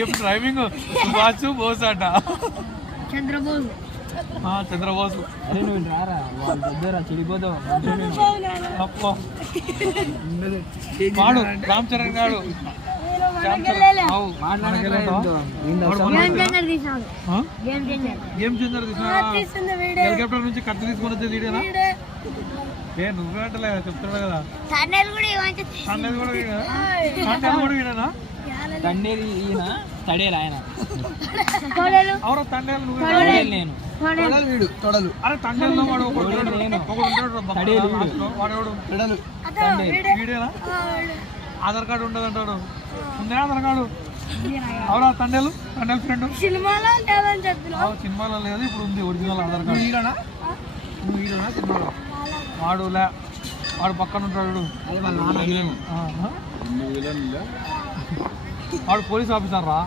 ఏం డ్రైవింగ్ సుభాష్ బోస్ అట చంద్రబోసు. చంద్రబోసు. అరే నువ్వు రారా వాళ్ళ దగ్గర చెడిపోతావు. వాడు రామ్ చరణ్ గాడు హెలికాప్టర్ నుంచి కత్తి తీసుకొని వచ్చేది వీడేనా? నువ్వే అంటలే చెప్తున్నాడు కదా. తండేలు కూడా వీడేనా? తండేలు ఈయన తడేలు ఆయన. అవును తండేలు నువ్వు నేను అరే తండేలు వాడు వీడేనా? ఆధార్ కార్డు ఉండదు అంటాడు. ఉందే ఆధార్ కార్డు? అవునా తండేలు ఫ్రెండ్ సినిమాలో లేదు, ఇప్పుడు ఉంది ఒరిజినల్ ఆధార్ కార్డు. నువ్వు హీరోనా సినిమాలో? వాడు పక్కన ఉంటాడు. వాడు పోలీస్ ఆఫీసర్ రా.